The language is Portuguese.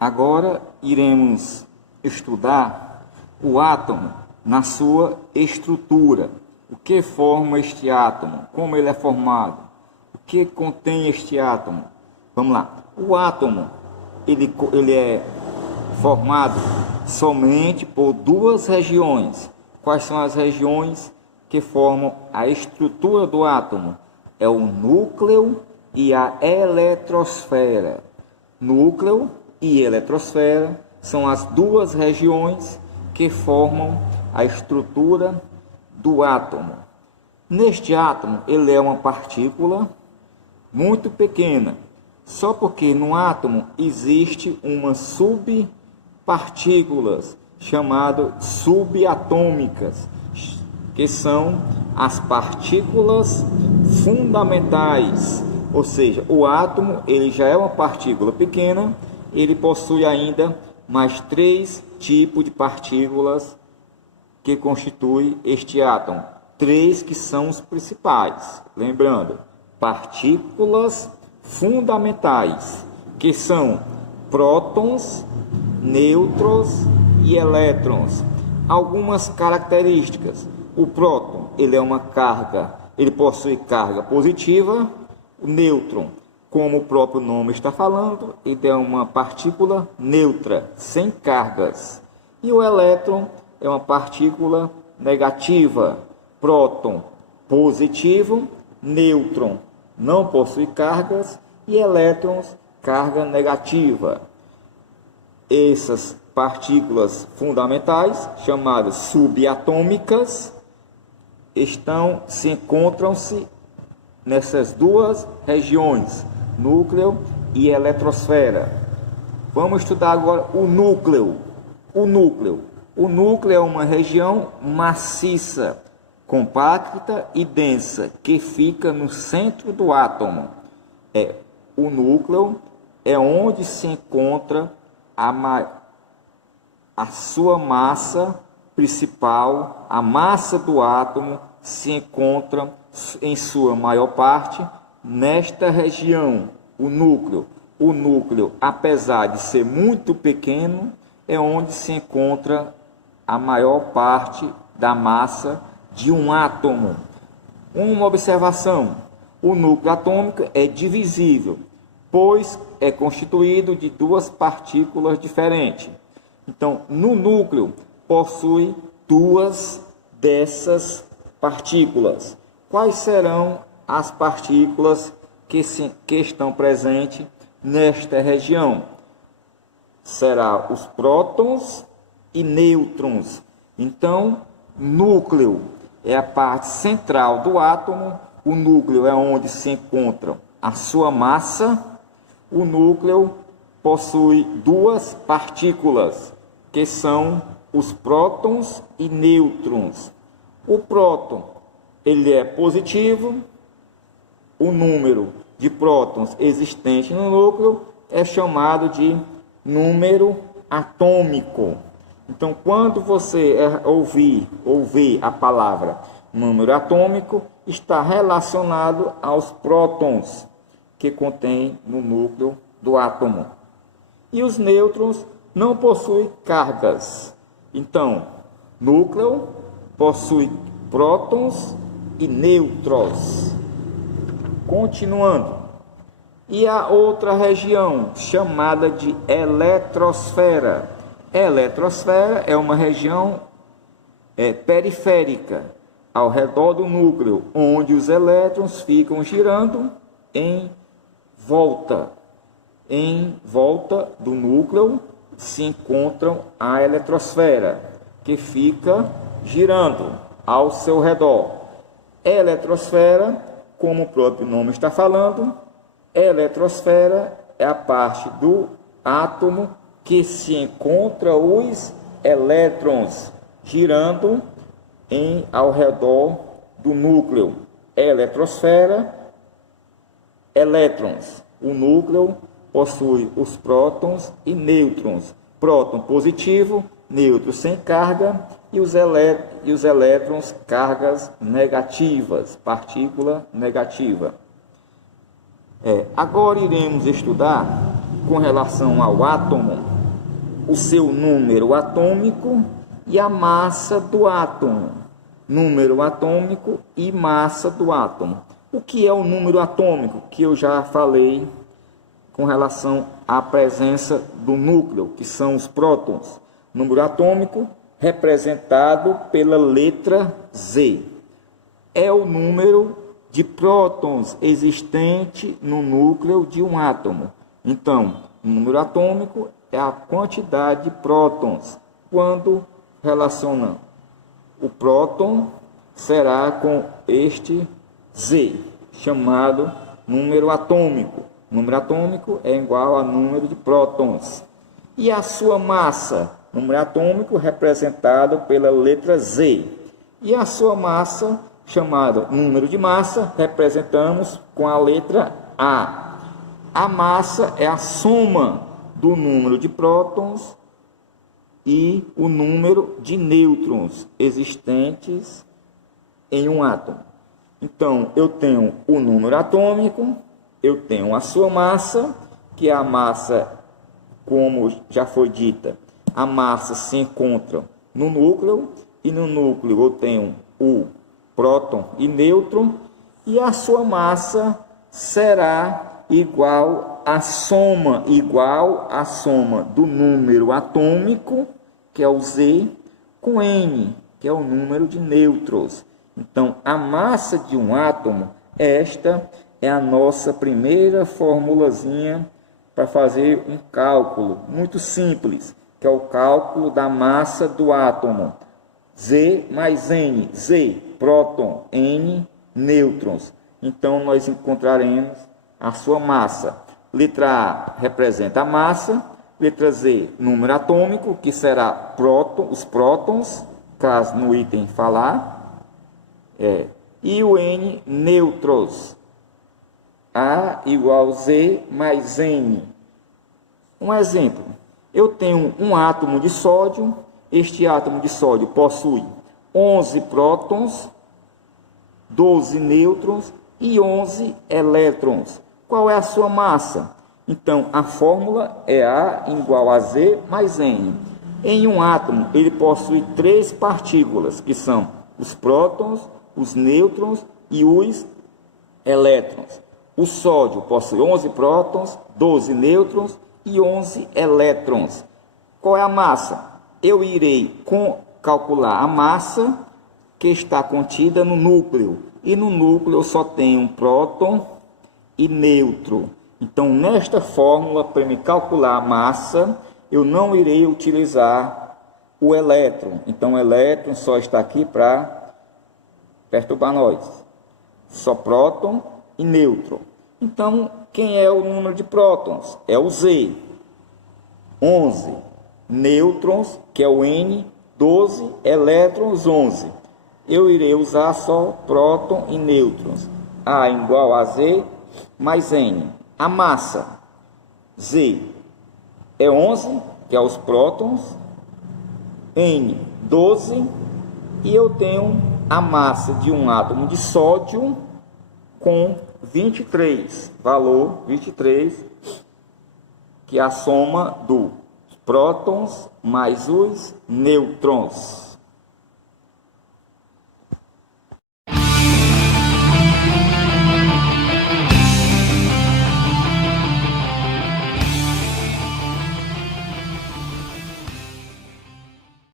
Agora iremos estudar o átomo na sua estrutura. O que forma este átomo? Como ele é formado? O que contém este átomo? Vamos lá. O átomo ele é formado somente por duas regiões. Quais são as regiões que formam a estrutura do átomo? É o núcleo e a eletrosfera. Núcleo e eletrosfera são as duas regiões que formam a estrutura do átomo. Neste átomo, ele é uma partícula muito pequena, só porque no átomo existe uma subpartículas chamadas subatômicas, que são as partículas fundamentais. Ou seja, o átomo ele já é uma partícula pequena, ele possui ainda mais 3 tipos de partículas que constituem este átomo. 3 que são os principais. Lembrando, partículas fundamentais, que são prótons, nêutrons e elétrons. Algumas características. O próton, ele é uma carga, ele possui carga positiva. O nêutron, como o próprio nome está falando, ele é uma partícula neutra, sem cargas. E o elétron é uma partícula negativa. Próton, positivo. Nêutron, não possui cargas. E elétrons, carga negativa. Essas partículas fundamentais, chamadas subatômicas, encontram-se nessas duas regiões, núcleo e eletrosfera. Vamos estudar agora o núcleo. O núcleo é uma região maciça, compacta e densa, que fica no centro do átomo. O núcleo é onde se encontra a sua massa principal. A massa do átomo se encontra em sua maior parte nesta região, o núcleo. O núcleo, apesar de ser muito pequeno, é onde se encontra a maior parte da massa de um átomo. Uma observação: o núcleo atômico é divisível, pois é constituído de duas partículas diferentes. Então, no núcleo possui duas dessas partículas. Quais serão as partículas que estão presentes nesta região? Serão os prótons e nêutrons. Então, núcleo é a parte central do átomo. O núcleo é onde se encontra a sua massa. O núcleo possui duas partículas, que são os prótons e nêutrons. O próton, ele é positivo. O número de prótons existente no núcleo é chamado de número atômico. Então, quando você ouvir a palavra número atômico, está relacionado aos prótons que contém no núcleo do átomo. E os nêutrons não possuem cargas. Então, núcleo possui prótons e nêutrons. Continuando. E a outra região, chamada de eletrosfera. Eletrosfera é uma região periférica, ao redor do núcleo, onde os elétrons ficam girando em volta. Em volta do núcleo se encontra a eletrosfera, que fica girando ao seu redor. Eletrosfera, como o próprio nome está falando, eletrosfera é a parte do átomo que se encontra os elétrons girando ao redor do núcleo. Eletrosfera, elétrons. O núcleo possui os prótons e nêutrons. Próton positivo, nêutron sem carga, e os elétrons cargas negativas, partícula negativa. Agora iremos estudar com relação ao átomo, o seu número atômico e a massa do átomo. Número atômico e massa do átomo. O que é o número atômico? Que eu já falei com relação à presença do núcleo, que são os prótons. Número atômico representado pela letra Z. É o número de prótons existente no núcleo de um átomo. Então, o número atômico é a quantidade de prótons. Quando relacionamos o próton, será com este Z, chamado número atômico. Número atômico é igual a número de prótons. E a sua massa? Número atômico representado pela letra Z. E a sua massa, chamado número de massa, representamos com a letra A. A massa é a soma do número de prótons e o número de nêutrons existentes em um átomo. Então, eu tenho o número atômico, eu tenho a sua massa, que é a massa, como já foi dita, a massa se encontra no núcleo, e no núcleo eu tenho o próton e nêutron, e a sua massa será igual à soma do número atômico, que é o Z, com N, que é o número de nêutrons. Então, a massa de um átomo, esta é a nossa primeira formulazinha para fazer um cálculo muito simples, que é o cálculo da massa do átomo. Z mais N, Z, próton, N, nêutrons. Então, nós encontraremos a sua massa. Letra A representa a massa, letra Z, número atômico, que será próton, os prótons, caso no item falar, e o N, nêutrons. A igual Z mais N. Um exemplo, eu tenho um átomo de sódio, este átomo de sódio possui 11 prótons, 12 nêutrons e 11 elétrons. Qual é a sua massa? Então, a fórmula é A igual a Z mais N. Em um átomo, ele possui 3 partículas, que são os prótons, os nêutrons e os elétrons. O sódio possui 11 prótons, 12 nêutrons e 11 elétrons. Qual é a massa? Eu irei calcular a massa que está contida no núcleo. E no núcleo eu só tenho um próton e nêutron. Então, nesta fórmula, para me calcular a massa, eu não irei utilizar o elétron. Então, o elétron só está aqui para perturbar nós. Só próton e nêutron. Então, quem é o número de prótons? É o Z. 11. Nêutrons, que é o N. 12. Elétrons, 11. Eu irei usar só próton e nêutrons. A igual a Z mais N. A massa, Z, é 11, que é os prótons. N, 12. E eu tenho a massa de um átomo de sódio com 23, valor 23, que é a soma dos prótons mais os nêutrons.